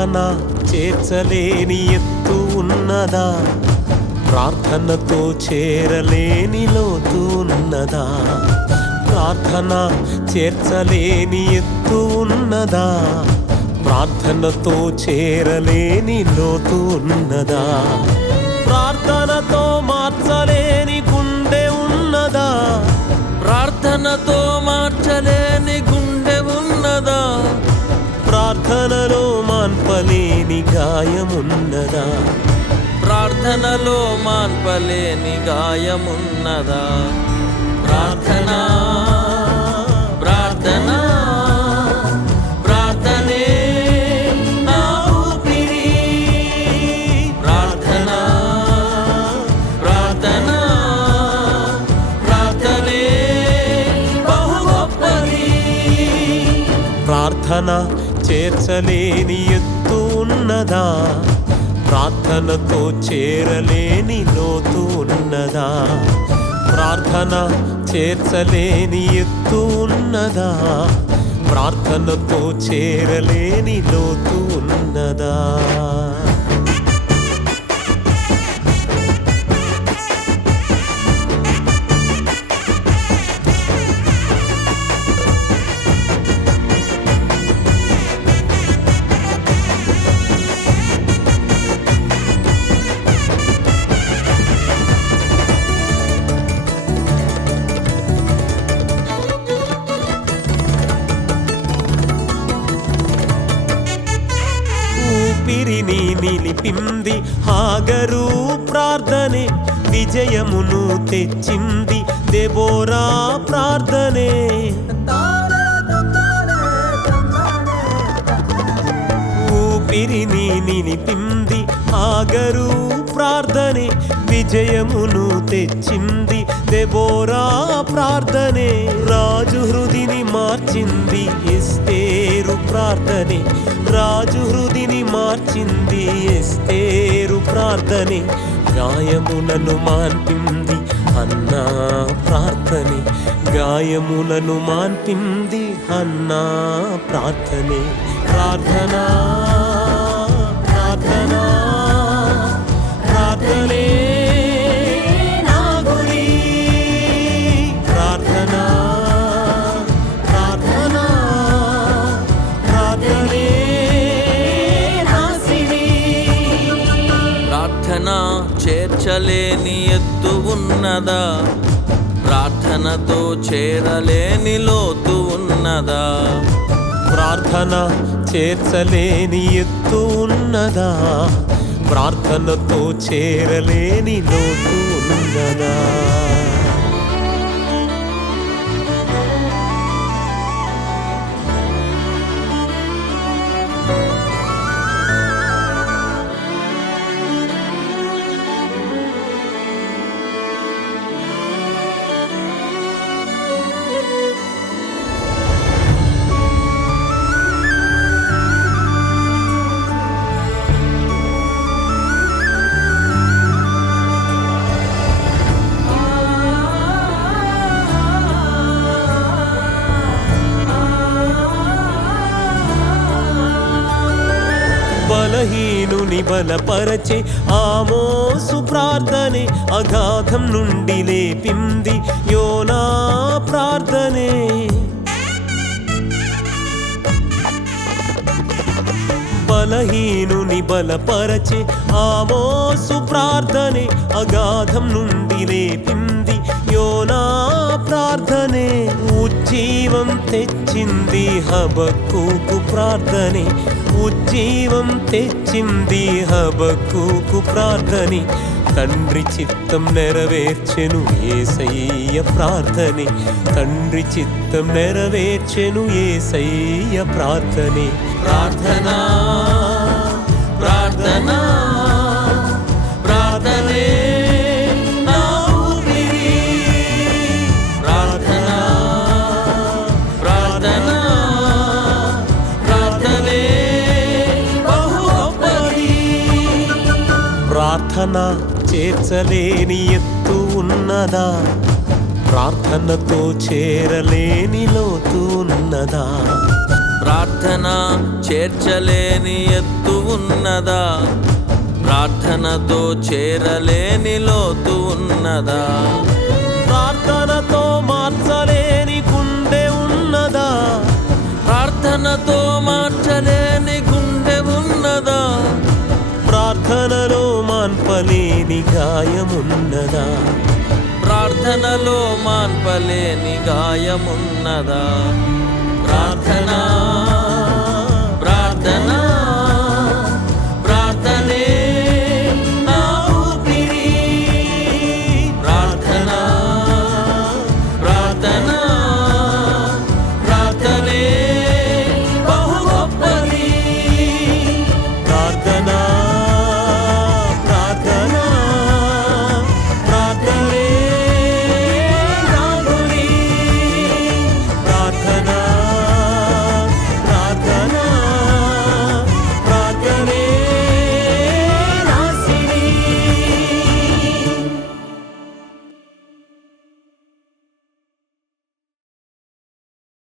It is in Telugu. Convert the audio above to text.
ప్రార్థన చేర్చలేని ఎత్తు ఉన్నదా? ప్రార్థనతో చేరలేని లోతు ఉన్నదా? ప్రార్థన చేర్చలేని ఎత్తు ఉన్నదా? ప్రార్థనతో చేరలేని లోతు ఉన్నదా? ప్రార్థనతో మార్చలేని గుండె ఉన్నదా? ప్రార్థనతో మార్చలేని గుండె ఉన్నదా? ప్రార్థన మాన్పలేని ప్రార్థనలో మాన్పలేని గాయమున్నదా? ప్రార్థన ప్రార్థన ప్రార్థనే నా ఊపిరి. ప్రార్థన ప్రార్థన ప్రార్థనే బహు గొప్పది ప్రార్థన చేర్చలేని ఎత్తు ఉన్నదా? ప్రార్థనతో చేరలేని లోతు ఉన్నదా? ప్రార్థన చేర్చలేని ఎత్తు ఉన్నదా? ప్రార్థనతో చేరలేని లోతు ఉన్నదా? నిలిపింది హాగరు ప్రార్థనే విజయమును తెచ్చింది దెబోరా ప్రార్థనే. ఊపిరిని నిలిపింది హాగరు ప్రార్థనే విజయమును తెచ్చింది. దెబోరా ప్రార్థనే రాజు హృదిని మార్చింది. ఎస్తేరు ప్రార్థనే రాజు హృదిని మార్చింది. ఎస్తేరు ప్రార్థనే గాయములను మాన్పింది అన్నా ప్రార్థనే గాయములను మాన్పింది అన్నా ప్రార్థనే ప్రార్థనా ప్రార్థనా ప్రార్థనే. ఉన్నదా? ప్రార్థనతో చేరలేని లోతు ఉన్నదా? ప్రార్థన చేర్చలేని ఎత్తు ఉన్నదా? ప్రార్థనతో చేరలేని లోతు ఉన్నదా? బలహీనుని బలపరచే ఆమోసు ప్రార్థనే అగాధం నుండి లేపింది యోనా ప్రార్థనే. బలహీనుని బలపరచే ఆమోసు ప్రార్థనే అగాధం నుండి లేపింది యోనా ప్రార్థనే. ఉజ్జీవం తెచ్చింది హబక్కుకు ప్రార్థనే. ఉజ్జీవం తెచ్చింది హబక్కుకు ప్రార్థనే. తండ్రి చిత్తం నెరవేర్చెను ఏసయ్య ప్రార్థనే. తండ్రి చిత్తం నెరవేర్చెను ఏసయ్య ప్రార్థనే. ప్రార్థనా ప్రార్థనా. ప్రార్థన చేర్చలేని ఎత్తు ఉన్నదా? ప్రార్థనతో చేరలేని లోతు ఉన్నదా? ప్రార్థన చేర్చలేని ఎత్తు ఉన్నదా? ప్రార్థనతో చేరలేని లోతు ఉన్నదా? ప్రార్థనతో మార్చలేని గుండె ఉన్నదా? ప్రార్థనతో మార్చలేని గుండె ఉన్నదా? ప్రార్థనలో మాన్పలేని గాయమున్నదా? ప్రార్థనలో మాన్పలేని గాయమున్నదా? ప్రార్థన